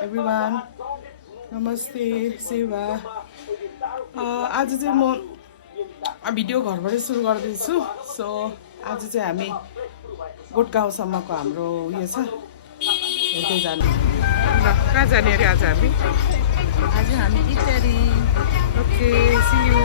everyone. नमस्ते सेवा आज चाहिँ म भिडियो घरबाटै सुरु गर्दैछु सो आज चाहिँ हामी गोठगाउँसम्मको हाम्रो उयो छ हेर्दै जानु ल कहाँ जाने अरे आज हामी इटरी ओके सी यू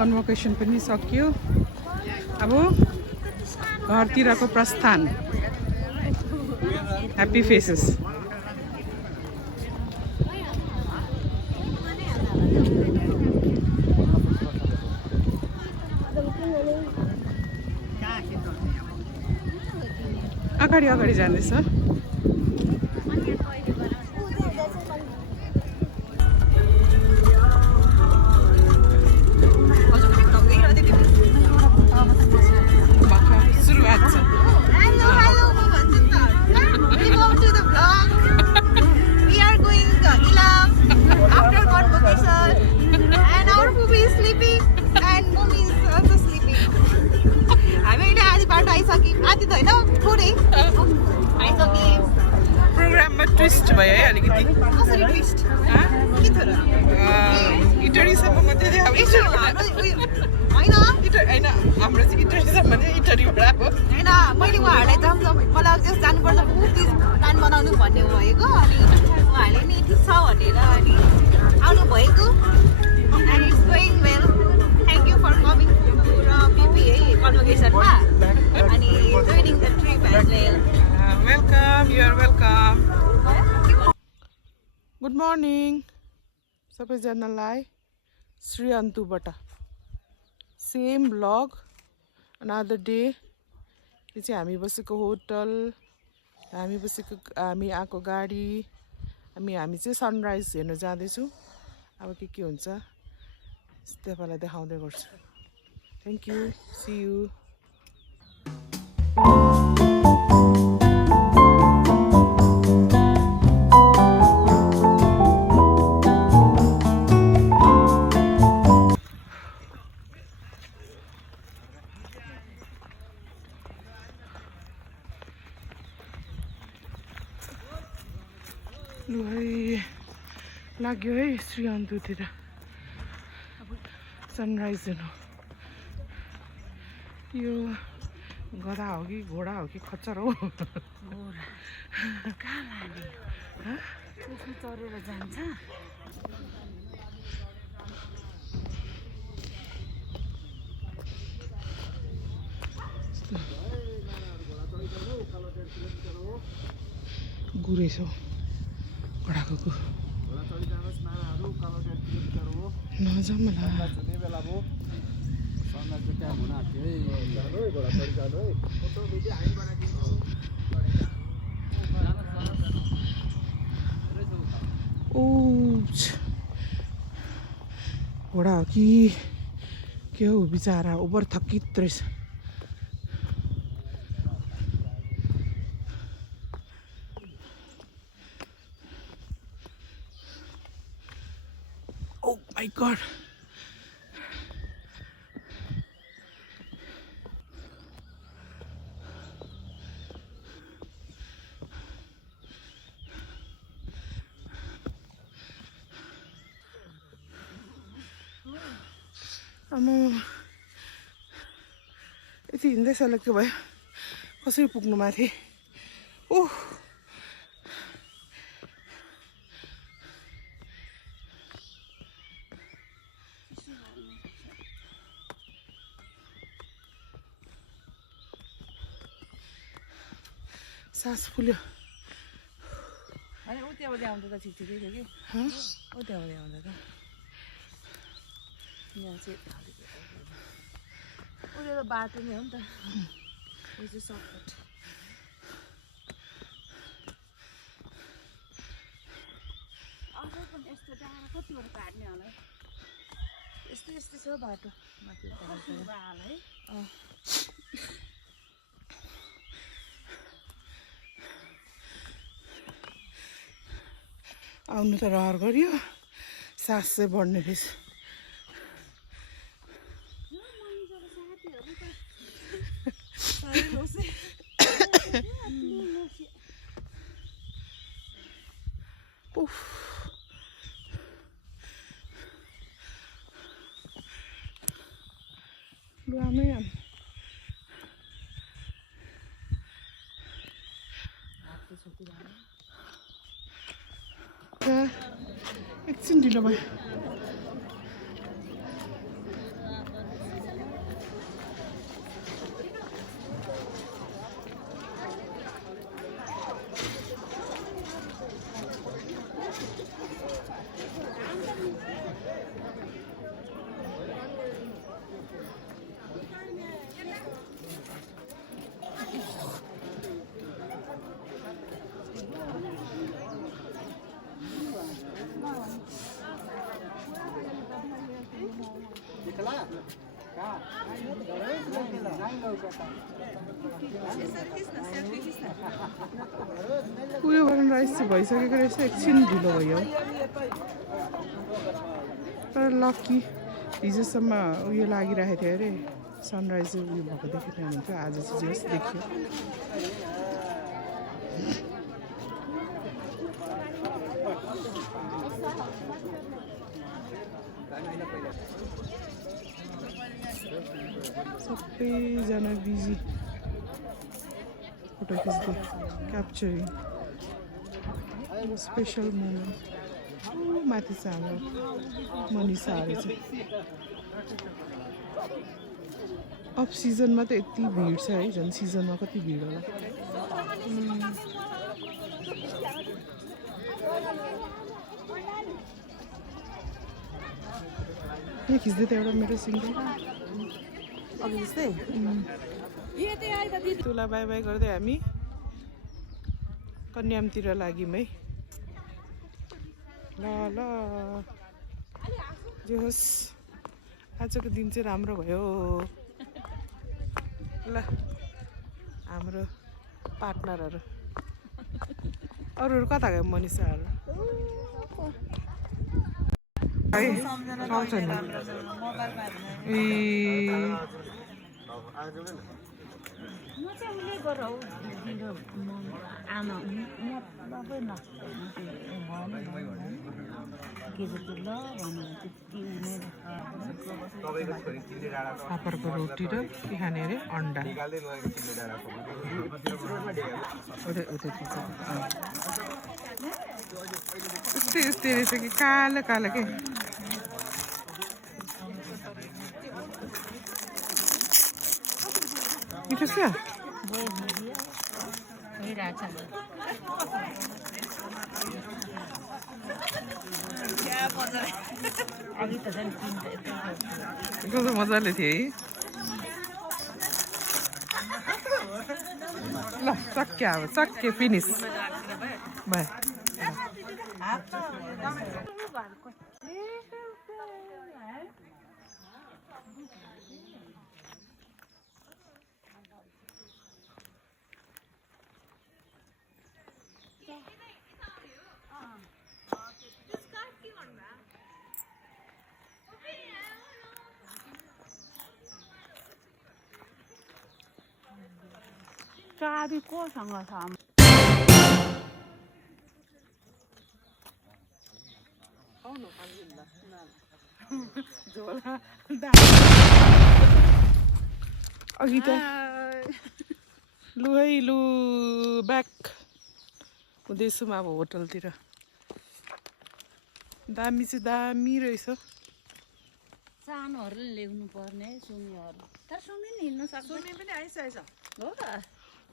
कन्भोकेसन पनि सकियो अब घरतिरको प्रस्थान ह्याप्पी फेसेस अगाडि अगाडि जाँदैछ प्रोग्राममा ट्विस्ट भयो है अलिकति इटरीसम्म मात्रै अब होइन हाम्रो चाहिँ इटरीसम्म नै इटरीबाट अब होइन मैले उहाँहरूलाई मलाई जस्ट जानुपर्छ बहुत प्लान बनाउनु भन्ने भएको अनि उहाँहरूले नि ठिक छ भनेर अनि आउनु भएको and it's going well thank you for coming र पिपी है कन्भोकेसनमा अनि joining the trip as well welcome you are welcome good morning सबैजनालाई श्री अन्तुबाट सेम ब्लग अनदर डे यो चाहिँ हामी बसेको होटल हामी आएको गाडी हामी चाहिँ सनराइज हेर्न जाँदैछौँ अब के हुन्छ तपाईँलाई देखाउँदै गर्छु थ्याङ्क यू सी यू लु है लाग्यो है श्री अन्तुतिर सनराइज हेर्नु यो गधा हो कि घोडा हो कि खच्चर हो कहाँ लाग्यो चढेर जान्छ गुरेस हो घोडाको गु नजमला घोडा हो कि के हो बिचरा ओभर थकित रहेछ Oh my God. यति हिँड्दै सलेको भयो कसरी पुग्नु माथि ओह सास फुल्यो अनि उताबाट आउँदा त ठिक ठिकै थियो कि उताबाट आउँदा त यहाँ चाहिँ उयो बाटो नै हो नि त यो चाहिँ सर्टकट अझै पनि यस्तो डाँडा कतिवटा काट्ने होला यस्तै यस्तै छ बाटो माथि हाल है आउनु त रहर गरियो सास चाहिँ बढ्ने रहेछ उफ लुआमै एकछिन ढिलो भयो उयो गर्नु राइस चाहिँ भइसकेको रहेछ एकछिन ढिलो भयो तर लक्की हिजोसम्म उयो लागिरहेको थियो अरे सनराइज उयो भएको देखेको हुन्थ्यो आज चाहिँ जस देखियो सबैजना बिजी फोटो खिच्दै क्याप्चरिङ स्पेसल मोमेन्ट माथि छ हाम्रो मनिषाहरू चाहिँ अफ सिजनमा त यति भिड छ है झन् सिजनमा कति भिड होला यो खिच्दै थियो एउटा मेरो सिङ्गल अघि जस्तै तुला बाई बाई गर्दै हामी कन्यामतिर लाग्यौँ है ल ल जे होस् आजको दिन चाहिँ राम्रो भयो ल हाम्रो पार्टनरहरू अरूहरू कता गयो मनिषाहरू है आउँछ नि ए म चाहिँ उहिले गर हौ आमा मतलबै फापरको रोटी र के खाने अरे अन्डा यस्तै यस्तै रहेछ कि कालो कालो के मिठो छ कस्तो मजाले थियो है ल सक्यो अब सक्यो फिनिस भयो चाबी कोसँग छ अघि त लु है लु ब्याक हुँदैछु म अब होटलतिर दामी चाहिँ दामी रहेछ सानोहरूले ल्याउनु पर्ने सुमीहरू तर सुमी नि हिँड्नु सक्छ सुमी पनि आइसकेछ हो त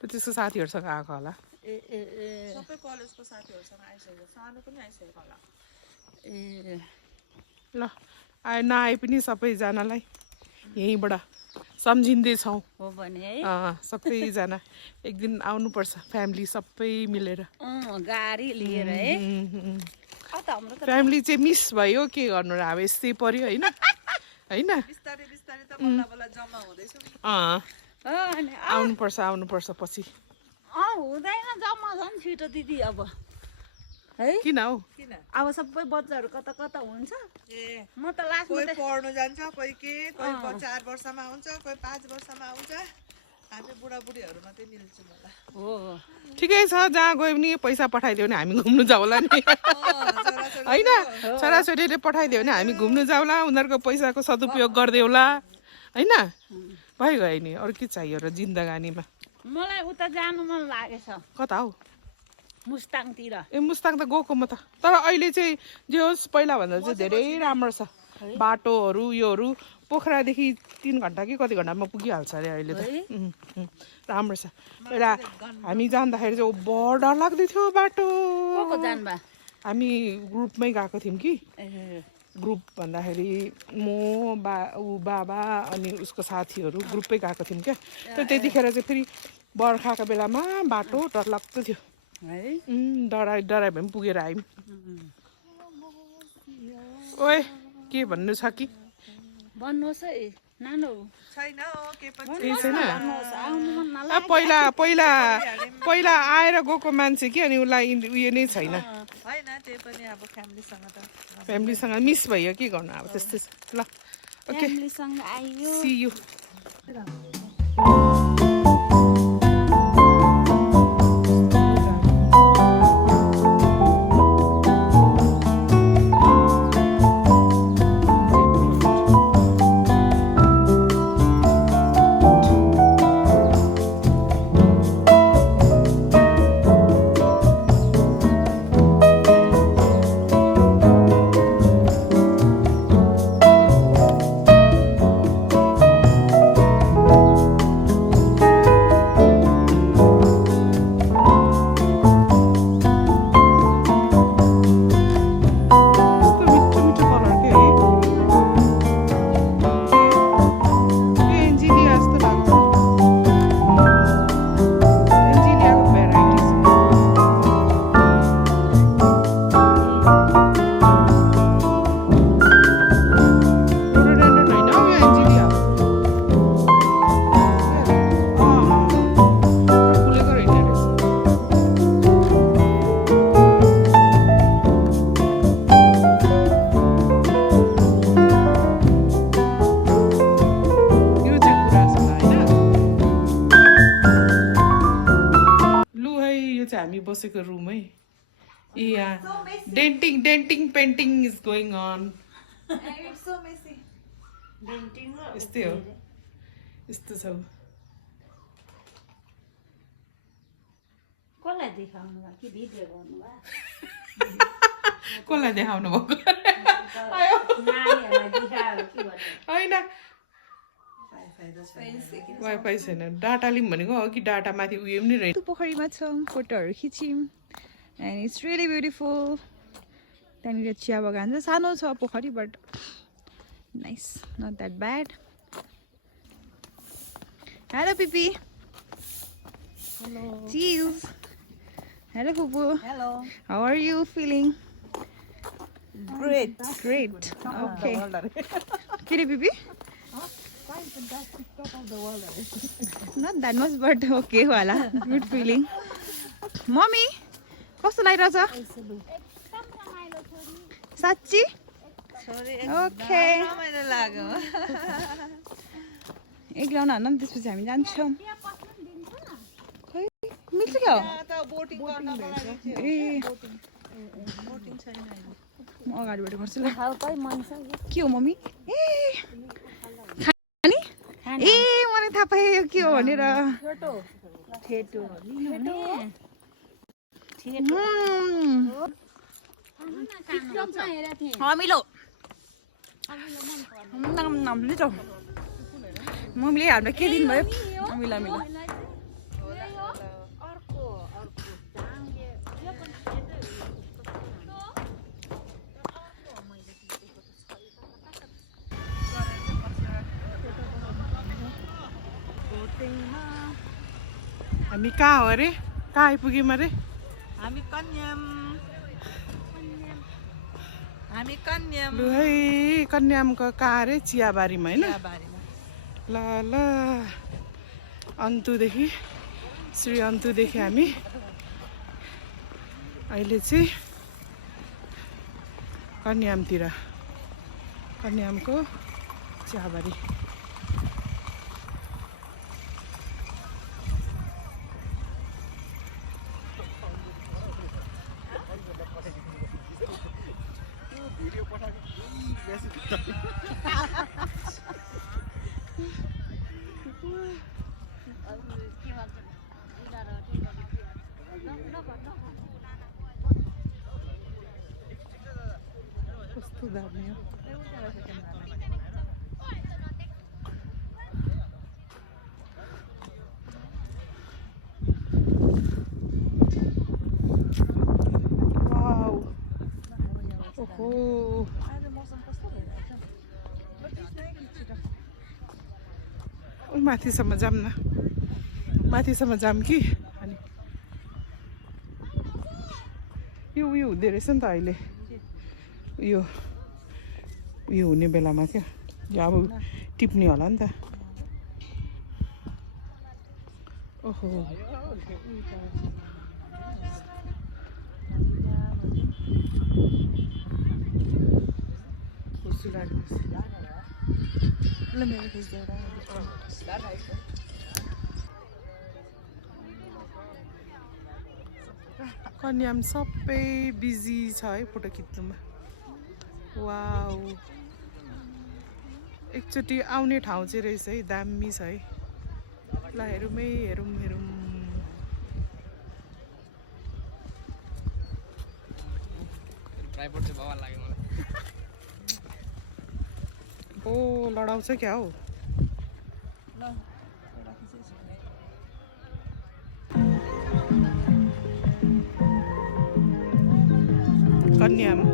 त्यसको साथीहरूसँग आएको होला ए ए ए सबै कलेजको साथीहरूसँग आइसकेको सानो पनि आइसकेको होला ए ल आए नआए पनि सबैजनालाई यहीँबाट सम्झिँदैछौँ हो भने है सबैजना एक दिन आउनुपर्छ फ्यामिली सबै मिलेर गाडी लिएर है हाम्रो त फ्यामिली चाहिँ मिस भयो के गर्नु र अब यस्तै पर्यो होइन होइन बिस्तारै बिस्तारै त बल्ल बल्ल जम्मा हुँदैछौँ आउनुपर्छ पछि हुँदैन जम्मा झन् छिटो दिदी अब है किन हौ किन अब सबै बच्चाहरू कता कता हुन्छ ए म त लास्टमा कोही पढ्नु जान्छ कोही के कोही 4 वर्षमा आउँछ कोही 5 वर्षमा आउँछ हामी बुढाबुढीहरू मात्रै मिल्छौँ होला हो ठिकै छ जहाँ गयो भने पैसा पठाइदियो भने हामी घुम्नु जाउँला नि होइन छोराछोरीले पठाइदियो भने हामी घुम्नु जाउँला उनीहरूको पैसाको सदुपयोग गरिदेऊला होइन भइगयो नि अरू के चाहियो र जिन्दगानीमा मलाई उता जानु मन लागेछ कता हौ मुस्ताङतिर ए मुस्ताङ त गएको म त तर अहिले चाहिँ जे होस् पहिलाभन्दा चाहिँ धेरै राम्रो छ बाटोहरू योहरू पोखरादेखि 3 घन्टा कि कति घन्टामा पुगिहाल्छ अरे अहिले त राम्रो छ पहिला हामी जाँदाखेरि चाहिँ बडा डर लाग्दै थियो बाटो हामी ग्रुपमै गएको थियौँ कि ग्रुप भन्दाखेरि म बाबा अनि उसको साथीहरू ग्रुपै गएको थियौँ क्या तर त्यतिखेर चाहिँ फेरि बर्खाको बेलामा बाटो डरलाग्दो थियो डराइ भए पनि पुगेर आयौँ ओए के भन्नु छ कि भन्नुहोस् है नानो छैन के पनि केही छैन पहिला आएर गएको मान्छे कि अनि उसलाई उयो नै छैन होइन त्यही पनि अब फ्यामिलीसँग मिस भयो के गर्नु अब त्यस्तै छ ल ओके सी यू हामी बसेको रुम है यहाँ denting painting is going on यस्तै हो यस्तो छ कसलाई देखाउनु भयो कि भिडियो गर्नु भयो कसलाई देखाउनु भएको होइन वाइफाई छैन डाटा लिउँ भनेको हो कि डाटा माथि उयो पनि रहेछ पोखरीमा छौँ फोटोहरू खिच्यौँ एन्ड इट्स रियली ब्युटिफुल त्यहाँनिर चिया बगान छ सानो छ पोखरी but nice not that bad hello पिपी चीज हेलो फुपू hello how are you feeling great great okay के रे पिपी not that much but okay wala good feeling mommy कस्तो लागिरहेछ साच्ची ओके रमाइलो लाग्यो एक ग्राउन्ड हान्न नि त्यसपछि हामी जान्छौँ खै मिल्छ क्या हो ए म अगाडिबाट गर्छु ल के हो मम्मी ए ए मलाई थाहा पायो के हो भनेर अमिलो मम्मीले हामीलाई के दिनुभयो अमिलो अमिलो हामी कहाँ हो अरे कहाँ आइपुग्यौँ अरे हामी कन्याम लु है कन्यामको कहाँ अरे चियाबारीमा होइन बारीमा ल ल अन्तुदेखि श्री अन्तुदेखि हामी अहिले चाहिँ कन्यामको चियाबारी कस्तो दामी हो वाउ ओहो माथिसम्म जाऊँ न माथिसम्म जाऊँ कि अनि यो उयो हुँदो रहेछ नि त अहिले यो हुने बेलामा क्या यो अब टिप्ने होला नि त ओहो खुसी लाग्यो कन्याम सबै बिजी छ है फोटो खिच्नुमा वाउ एकचोटि आउने ठाउँ चाहिँ रहेछ है दामी छ है ल हेरौँ है हेरौँ ओ लडाउँछ क्या हौ कन्याम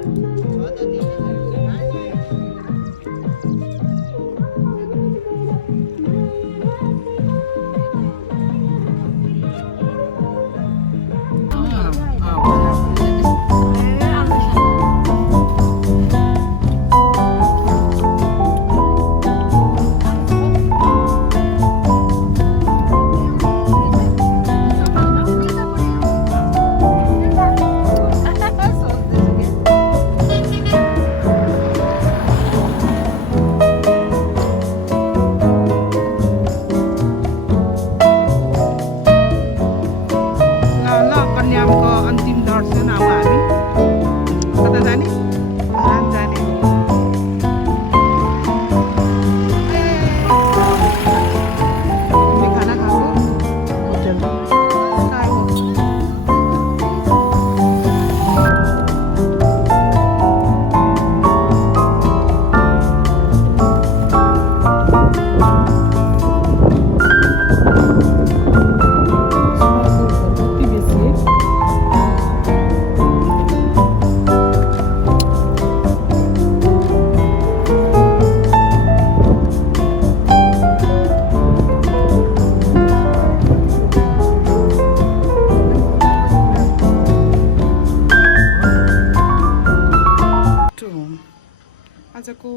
आजको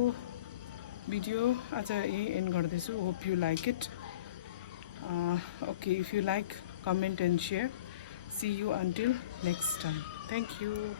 भिडियो आज यही एन्ड गर्दैछु hope you like it okay if you like comment and share see you until next time thank you